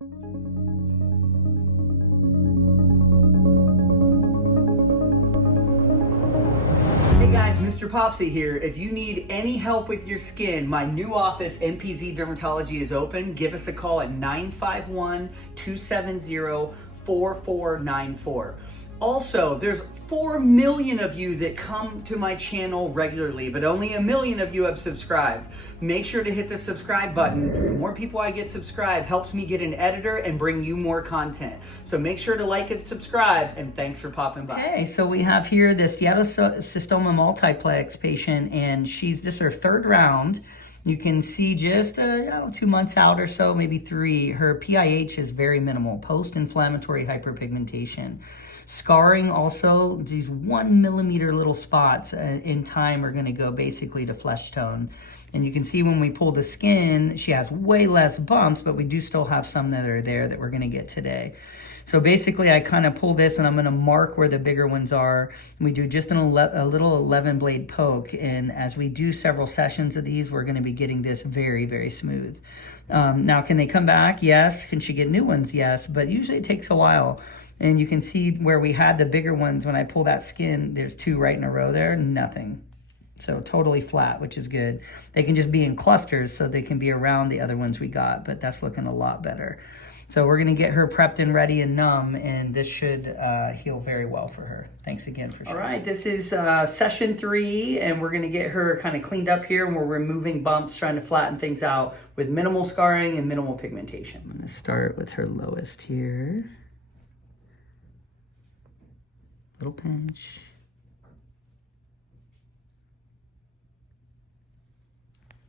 Hey guys, Mr. Popsy here. If you need any help with your skin, my new office, MPZ Dermatology, is open. Give us a call at 951-270-4494. Also, there's 4 million of you that come to my channel regularly, but only 1 million of you have subscribed. Make sure to hit the subscribe button. The more people I get subscribed helps me get an editor and bring you more content. So make sure to like and subscribe, and thanks for popping by. Okay, so we have here the Steatocystoma multiplex patient, and this is her 3rd round. You can see just 2 months out or so, maybe 3. Her PIH is very minimal, post-inflammatory hyperpigmentation. Scarring also, these 1 millimeter little spots in time are gonna go basically to flesh tone. And you can see when we pull the skin, she has way less bumps, but we do still have some that are there that we're gonna get today. So basically I kind of pull this and I'm gonna mark where the bigger ones are. We do just a little 11 blade poke. And as we do several sessions of these, we're gonna be getting this very, very smooth. Now, can they come back? Yes. Can she get new ones? Yes, but usually it takes a while. And you can see where we had the bigger ones, when I pull that skin, there's 2 right in a row there, nothing. So totally flat, which is good. They can just be in clusters so they can be around the other ones we got, but that's looking a lot better. So we're gonna get her prepped and ready and numb, and this should heal very well for her. Thanks again for sharing. All right, this is session 3, and we're gonna get her kind of cleaned up here, and we're removing bumps, trying to flatten things out with minimal scarring and minimal pigmentation. I'm gonna start with her lowest here. Little pinch.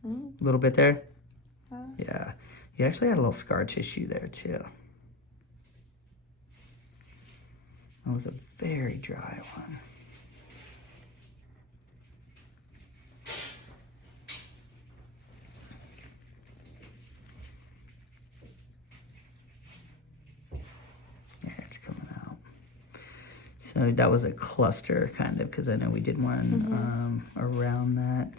A little bit there. Yeah. You actually had a little scar tissue there too. That was a very dry one. There, it's coming out. So that was a cluster kind of, because I know we did one around that.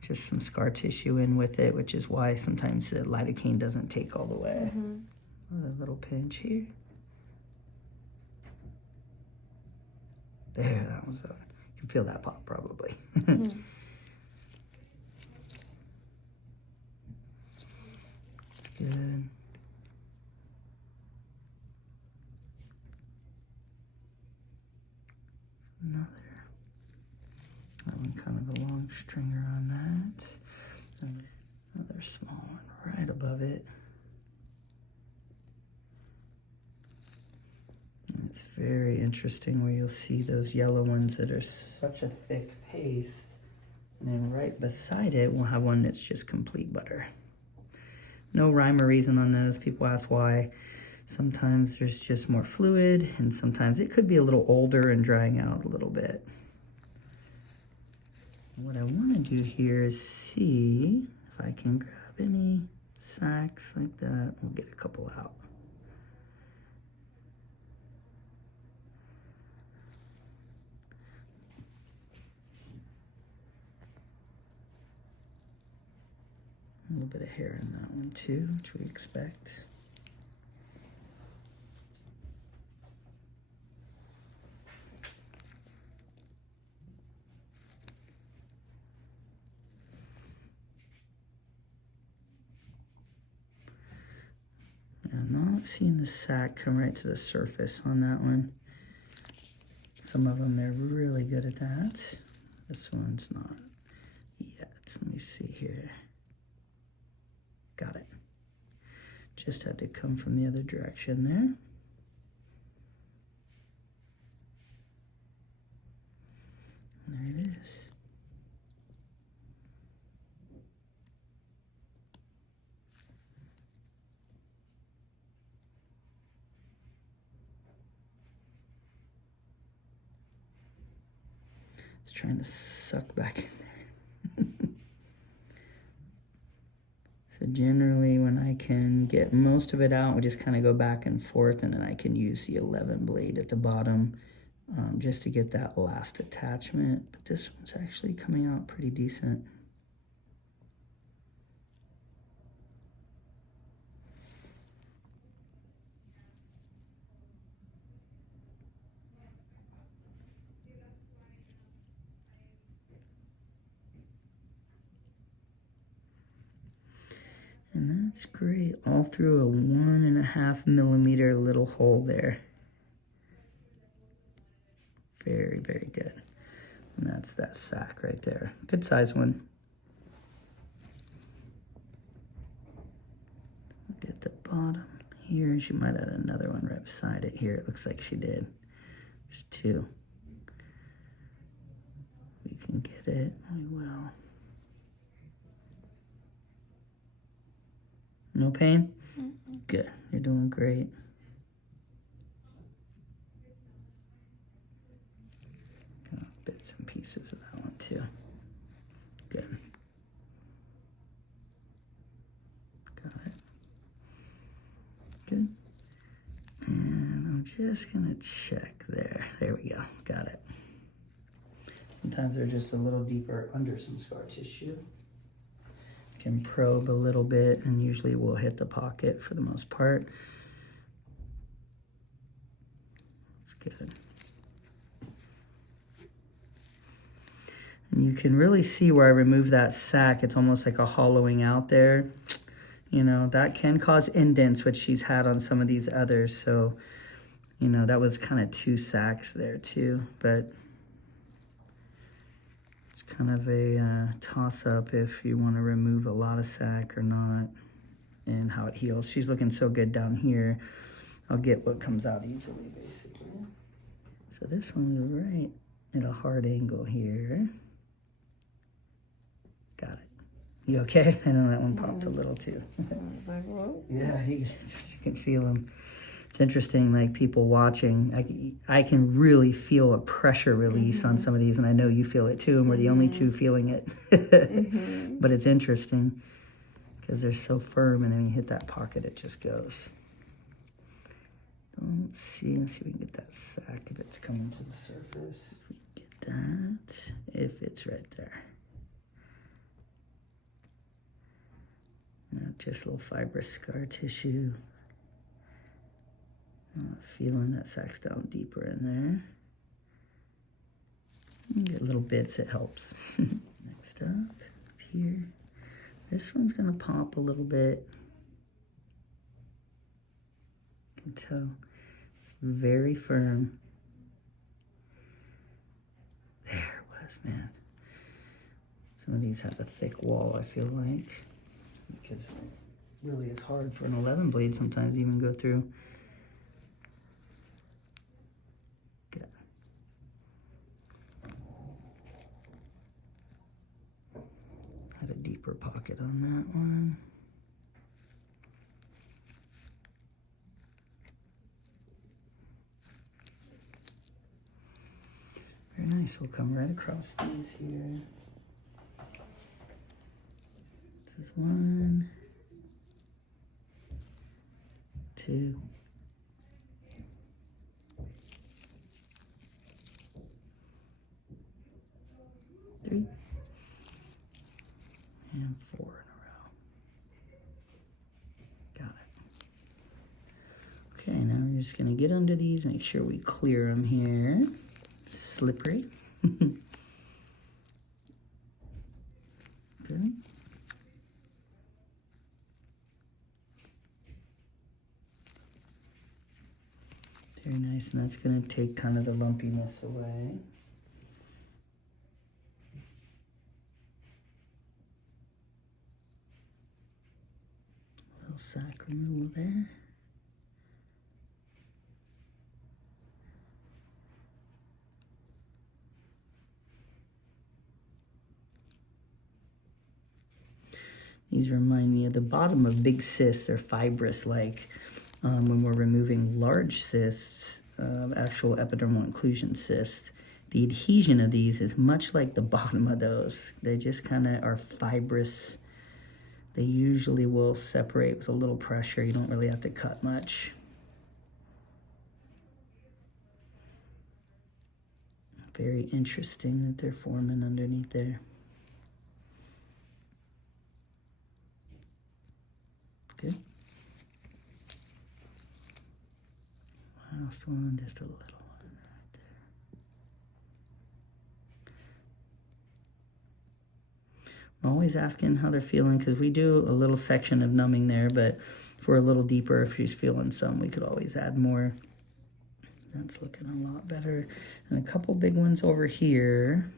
Just some scar tissue in with it, which is why sometimes the lidocaine doesn't take all the way. A little pinch here. There, that was you can feel that pop probably. It's good. Another. That one kind of a long stringer on that. Another small one right above it. And it's very interesting where you'll see those yellow ones that are such a thick paste. And then right beside it, we'll have one that's just complete butter. No rhyme or reason on those. People ask why. Sometimes there's just more fluid, and sometimes it could be a little older and drying out a little bit. What I want to do here is see if I can grab any sacs like that. We'll get a couple out. A little bit of hair in that one too, which we expect. I'm not seeing the sac come right to the surface on that one. Some of them, they're really good at that. This one's not yet. Let me see here. Got it. Just had to come from the other direction there. There it is. It's trying to suck back in there. So generally when I can get most of it out, we just kind of go back and forth, and then I can use the 11 blade at the bottom just to get that last attachment. But this one's actually coming out pretty decent. That's great. All through a 1.5 millimeter little hole there. Very, very good. And that's that sac right there. Good size one. Look at the bottom here. She might add another one right beside it here. It looks like she did. There's two. We can get it. We will. No pain? Mm-mm. Good. You're doing great. Got bits and pieces of that one too. Good. Got it. Good. And I'm just gonna check there. There we go. Got it. Sometimes they're just a little deeper under some scar tissue. Can probe a little bit, and usually we'll hit the pocket for the most part. That's good. And you can really see where I removed that sac. It's almost like a hollowing out there. You know, that can cause indents, which she's had on some of these others. So, you know, that was kind of 2 sacs there too, but it's kind of a toss-up if you want to remove a lot of sac or not, and how it heals. She's looking so good down here. I'll get what comes out easily, basically. So this one is right at a hard angle here. Got it. You okay? I know that one popped a little too. I was like, whoa. Yeah, you can feel them. It's interesting, like people watching, I can really feel a pressure release on some of these, and I know you feel it too, and we're the only two feeling it. But it's interesting because they're so firm, and then when you hit that pocket, it just goes. Let's see if we can get that sac, if it's coming to the surface. If we get that, if it's right there. Not just a little fibrous scar tissue. Feeling that sac's down deeper in there. You get little bits, it helps. Next up here, this one's gonna pop a little bit. You can tell it's very firm. There it was, man. Some of these have a thick wall, I feel like, because it really is hard for an 11 blade sometimes to even go through. Had a deeper pocket on that one. Very nice. We'll come right across these here. This is 1, 2, 3. And 4 in a row. Got it. Okay, now we're just gonna get under these, make sure we clear them here. Slippery. Good. Very nice, and that's gonna take kind of the lumpiness away. Sac removal there. These remind me of the bottom of big cysts. They're fibrous, like when we're removing large cysts, actual epidermal inclusion cysts. The adhesion of these is much like the bottom of those. They just kind of are fibrous. They usually will separate with a little pressure. You don't really have to cut much. Very interesting that they're forming underneath there. Good. Last one, just a little one right there. I'm always always asking how they're feeling, because we do a little section of numbing there, but if we're a little deeper, if she's feeling some, we could always add more. That's looking a lot better. And a couple big ones over here.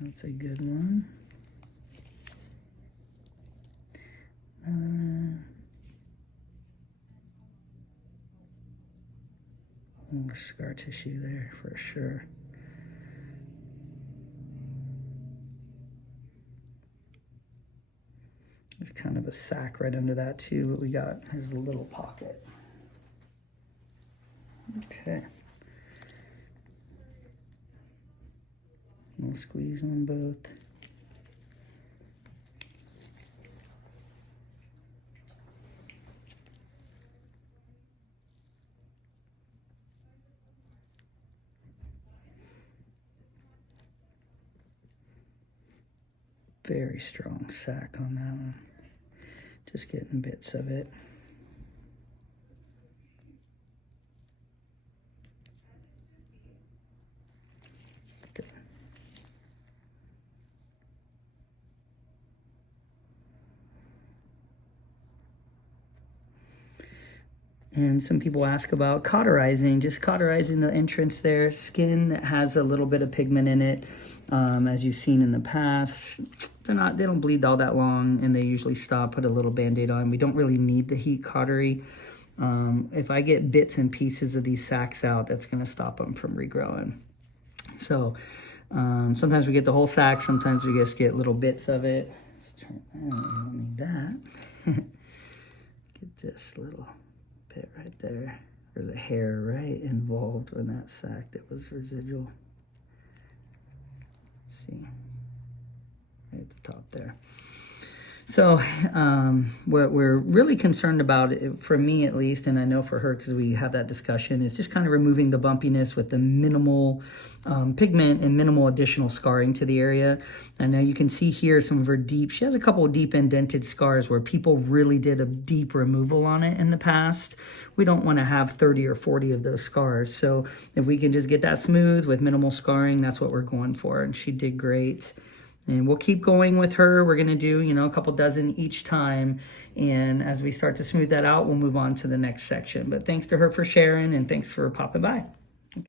That's a good one. Another one. More scar tissue there for sure. There's kind of a sac right under that too, but we got, here's a little pocket. Okay. We'll squeeze on both. Very strong sac on that one. Just getting bits of it. Good. And some people ask about cauterizing, just cauterizing the entrance there. Skin that has a little bit of pigment in it, as you've seen in the past. They don't bleed all that long, and they usually stop, put a little Band-Aid on. We don't really need the heat cautery. If I get bits and pieces of these sacs out, that's gonna stop them from regrowing. So sometimes we get the whole sac, sometimes we just get little bits of it. Let's turn, I don't need that. Get this little bit right there. There's a hair right involved in that sac that was residual. Let's see. Right at the top there. So what we're really concerned about, for me at least, and I know for her because we have that discussion, is just kind of removing the bumpiness with the minimal pigment and minimal additional scarring to the area. I know you can see here some of her deep, she has a couple of deep indented scars where people really did a deep removal on it in the past. We don't want to have 30 or 40 of those scars. So if we can just get that smooth with minimal scarring, that's what we're going for. And she did great. And we'll keep going with her. We're going to do, a couple dozen each time. And as we start to smooth that out, we'll move on to the next section. But thanks to her for sharing, and thanks for popping by.